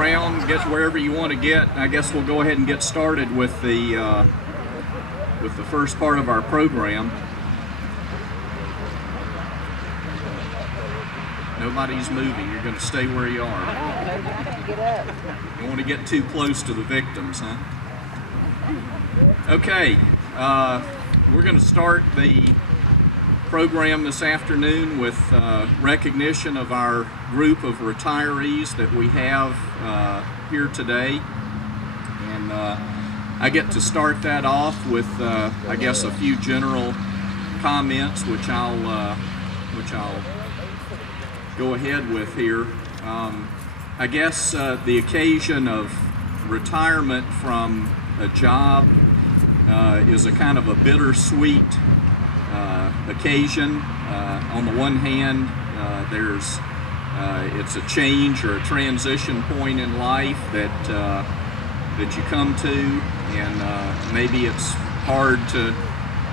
around, get wherever you want to get. I guess we'll go ahead and get started with the first part of our program. Nobody's moving. You're going to stay where you are. You don't want to get too close to the victims, huh? Okay, we're going to start the program this afternoon with recognition of our group of retirees that we have here today. And I get to start that off with, I guess, a few general comments, which I'll go ahead with here. I guess the occasion of retirement from a job is a kind of a bittersweet occasion. On the one hand, it's a change or a transition point in life that you come to, and maybe it's hard to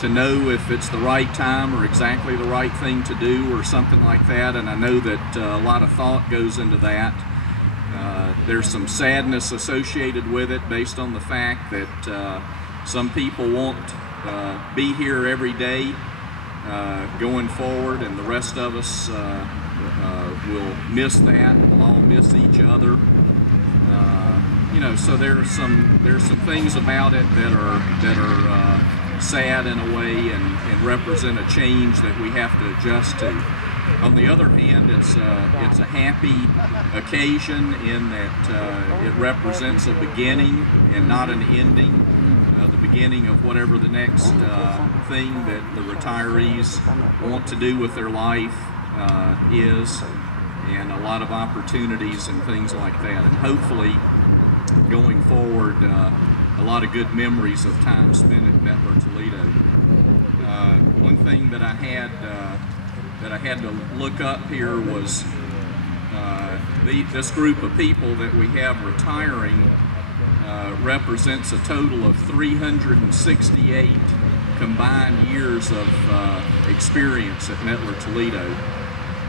know if it's the right time or exactly the right thing to do or something like that, and I know that a lot of thought goes into that. There's some sadness associated with it based on the fact that some people won't be here every day going forward, and the rest of us will miss that. We'll all miss each other. You know, so there's some things about it that are sad in a way and represent a change that we have to adjust to. On the other hand, it's a happy occasion in that it represents a beginning and not an ending. The beginning of whatever the next thing that the retirees want to do with their life is, and a lot of opportunities and things like that. And hopefully, going forward, a lot of good memories of time spent at METTLER Toledo. One thing that I had to look up here was this group of people that we have retiring represents a total of 368 combined years of experience at METTLER Toledo.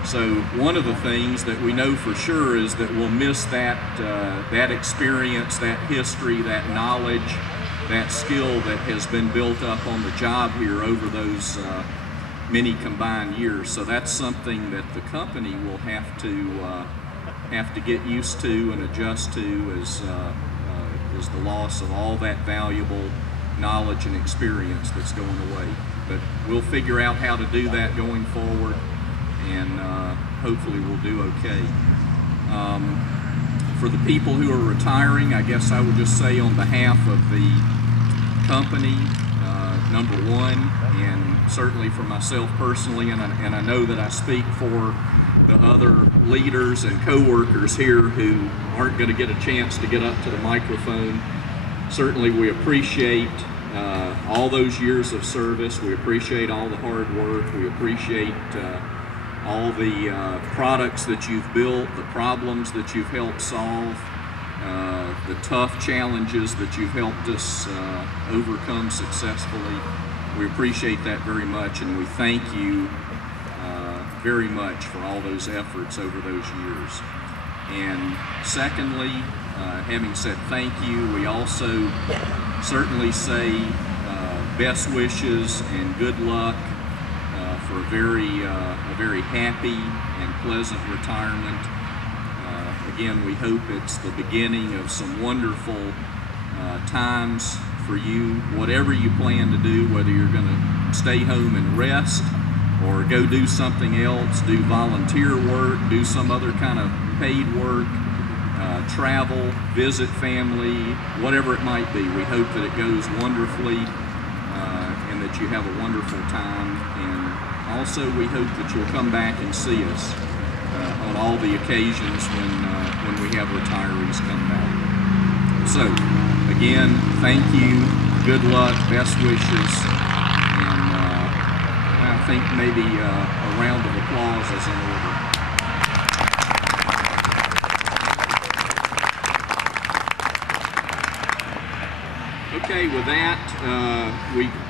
So one of the things that we know for sure is that we'll miss that experience, that history, that knowledge, that skill that has been built up on the job here over those many combined years. So that's something that the company will have to get used to and adjust to, is the loss of all that valuable knowledge and experience that's going away. But we'll figure out how to do that going forward, and hopefully we'll do okay. For the people who are retiring, I guess I would just say on behalf of the company, number one, and certainly for myself personally, and I know that I speak for the other leaders and co-workers here who aren't going to get a chance to get up to the microphone. Certainly we appreciate all those years of service. We appreciate all the hard work. We appreciate all the products that you've built, the problems that you've helped solve, the tough challenges that you've helped us overcome successfully. We appreciate that very much, and we thank you very much for all those efforts over those years. And secondly, having said thank you, we also certainly say best wishes and good luck for a very happy and pleasant retirement. Again, we hope it's the beginning of some wonderful times for you, whatever you plan to do, whether you're going to stay home and rest or go do something else, do volunteer work, do some other kind of paid work, travel, visit family, whatever it might be. We hope that it goes wonderfully and that you have a wonderful time. And also we hope that you'll come back and see us on all the occasions when we have retirees come back. So again, thank you, good luck, best wishes, and I think maybe a round of applause is in order. Okay, with that,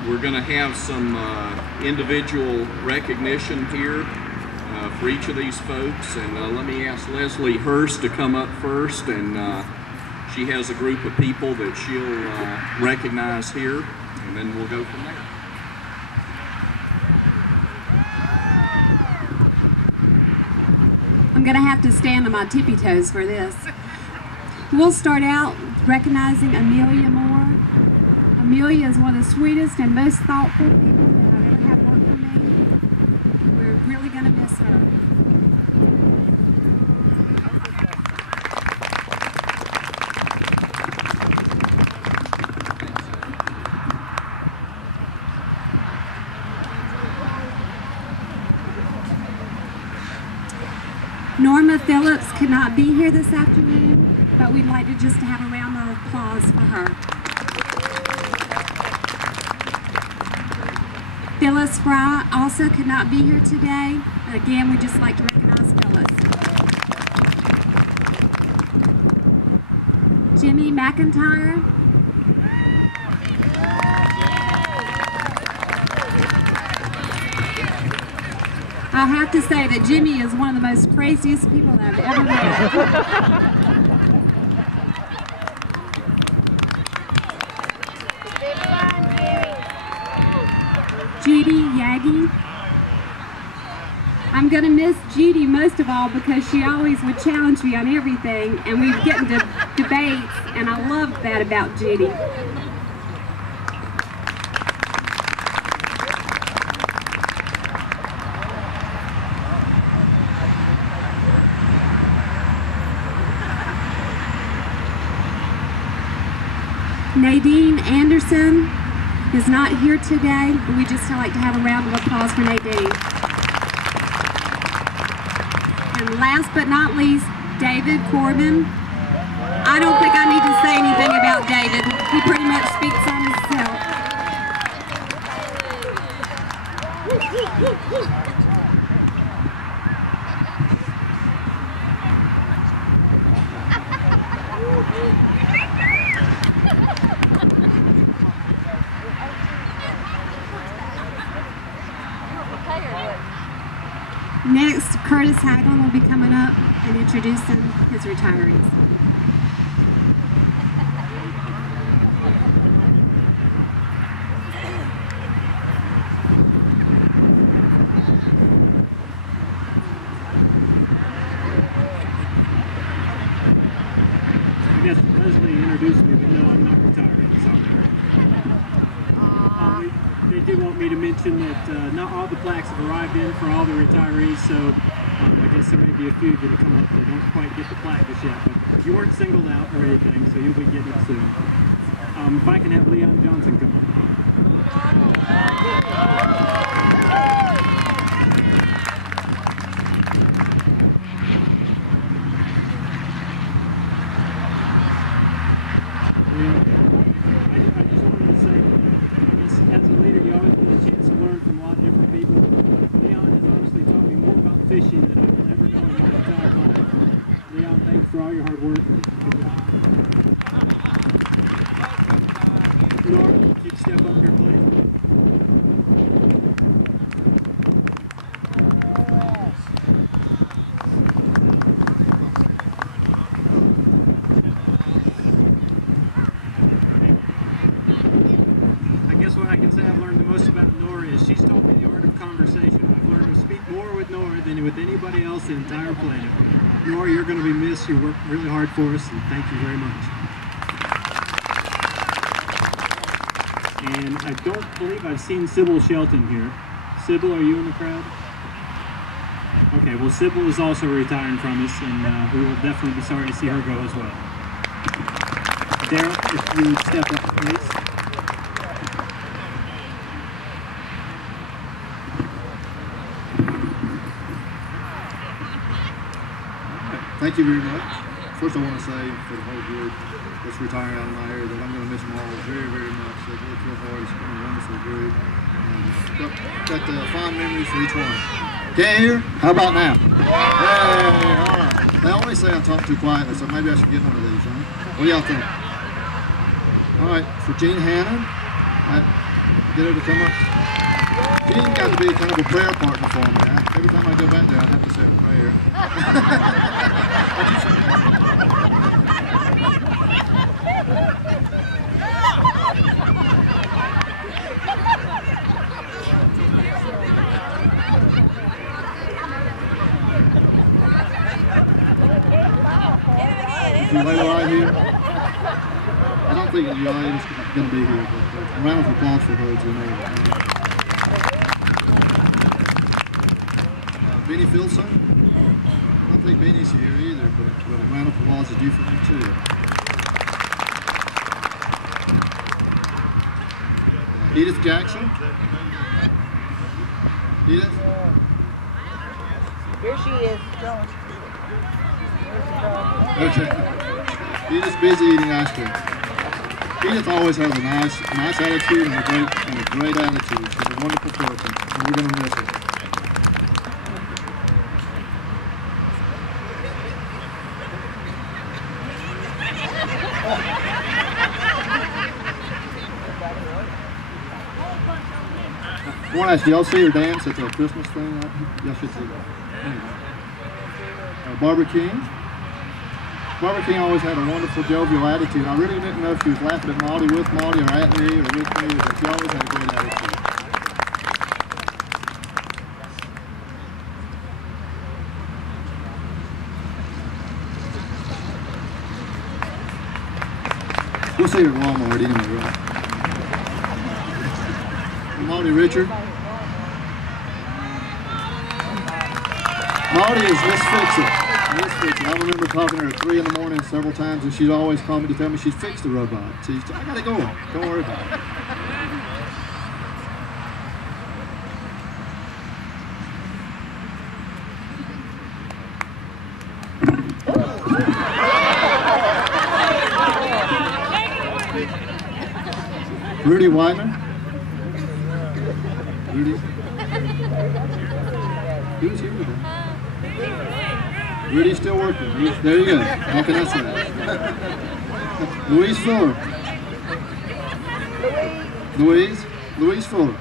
we're going to have some individual recognition here. for each of these folks. And let me ask Leslie Hurst to come up first, and she has a group of people that she'll recognize here, and then we'll go from there. I'm going to have to stand on my tippy toes for this. We'll start out recognizing Amelia Moore. Amelia is one of the sweetest and most thoughtful people that I've ever had work for me. We're really going to miss her. Norma Phillips could not be here this afternoon, but we'd like to just have a round of applause for her. Phyllis Fry also could not be here today. Again, we'd just like to recognize Phyllis. Jimmy McIntyre. I have to say that Jimmy is one of the most craziest people that I've ever met. Judy Yagi. I'm going to miss Judy most of all because she always would challenge me on everything, and we'd get into debates, and I loved that about Judy. Nadine Anderson is not here today, but we just like to have a round of applause for Nadine. And last but not least, David Corbin. I don't think I need to say anything about David. He pretty much speaks on himself. Next, Curtis Hagelin will be coming up and introducing his retirees. I guess Leslie introduced me, but no, I'm not retiring, so. They did want me to mention that not all the plaques have arrived in for all the retirees, so I guess there may be a few that have come up that don't quite get the plaque just yet, but you weren't singled out or anything, so you'll be getting it soon. If I can have Leon Johnson come up. I just wanted to say, as a leader, you always get a chance to learn from a lot of different people. Leon has honestly taught me more about fishing than I will ever know in my entire life. Leon, thanks for all your hard work. Good job. Nora, if you'd step up here, please. What I can say I've learned the most about Nora is she's taught me the art of conversation. I've learned to speak more with Nora than with anybody else on the entire planet. Nora, you're going to be missed. You worked really hard for us, and thank you very much. And I don't believe I've seen Sybil Shelton here. Sybil, are you in the crowd? Okay, well, Sybil is also retiring from us, and we will definitely be sorry to see her go as well. Daryl, if you would step up, please. Thank you very much. First, I want to say for the whole group that's retiring out of my area that I'm going to miss them all very, very much. They've worked real hard. It's been a wonderful group. And got fond memories for each one. Can't hear? How about now? Hey, all right. They always say I talk too quietly, so maybe I should get one of these, huh? What do y'all think? All right, for Jean Hannon, get her to come up. Gene got to be kind of a prayer partner for me. Every time I go back there, I have to say a prayer. Is Layla right here? I don't think Layla's going to be here, but a round of applause for her, Janelle. Benny Filson? I don't think Benny's here either, but a round of applause is due for him too. Edith Jackson? Edith? Here she is. Okay. Edith's busy eating ice cream. Edith always has a nice attitude and a great attitude. She's a wonderful person, and we're going to miss her. I want to ask, y'all see her dance at the Christmas thing? Y'all should see that. Anyway. Barbara King. Barbara King always had a wonderful, jovial attitude. I really didn't know if she was laughing at Maudie, with Maudie, or at me, or with me, but she always had a great attitude. We'll see her at Walmart anyway, right? Maudie Richard. Maudie is Miss Fix-It. I remember talking to her at 3 in the morning several times, and she'd always call me to tell me she'd fixed the robot. I got it going. Don't worry about it. Rudy Wyman. Rudy. Who's here today? Rudy's still working. There you go. How can I say that? Louise Fuller. Louise Fuller.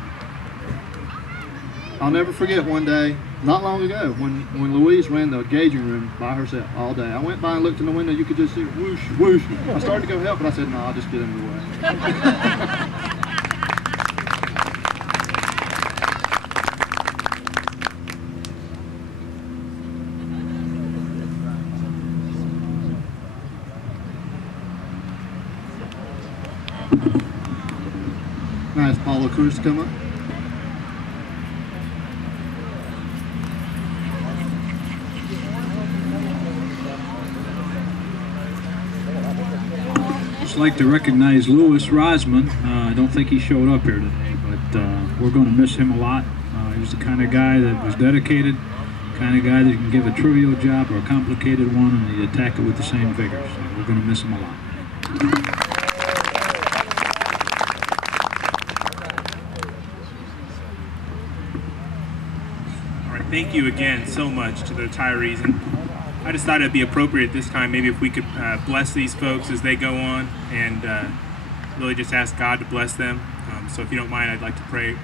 I'll never forget one day, not long ago, when Louise ran the gauging room by herself all day. I went by and looked in the window. You could just see whoosh, whoosh. I started to go help, but I said, no, I'll just get in the way. Nice, Paula Cruz to come up. Just like to recognize Louis Rosman. I don't think he showed up here today, but we're going to miss him a lot. He was the kind of guy that was dedicated, kind of guy that can give a trivial job or a complicated one, and he'd attack it with the same vigor. So we're going to miss him a lot. Thank you again so much to the retirees, and I just thought it'd be appropriate this time maybe if we could bless these folks as they go on and really just ask God to bless them. So if you don't mind, I'd like to pray.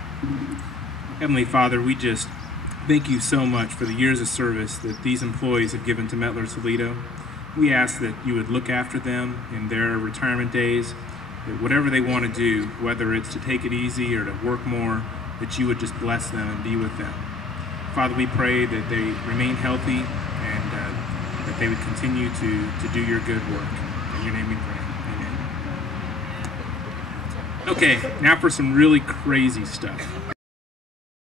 Heavenly Father, we just thank you so much for the years of service that these employees have given to METTLER Toledo. We ask that you would look after them in their retirement days, that whatever they want to do, whether it's to take it easy or to work more, that you would just bless them and be with them. Father, we pray that they remain healthy and that they would continue to do your good work. In your name we pray. Amen. Okay, now for some really crazy stuff.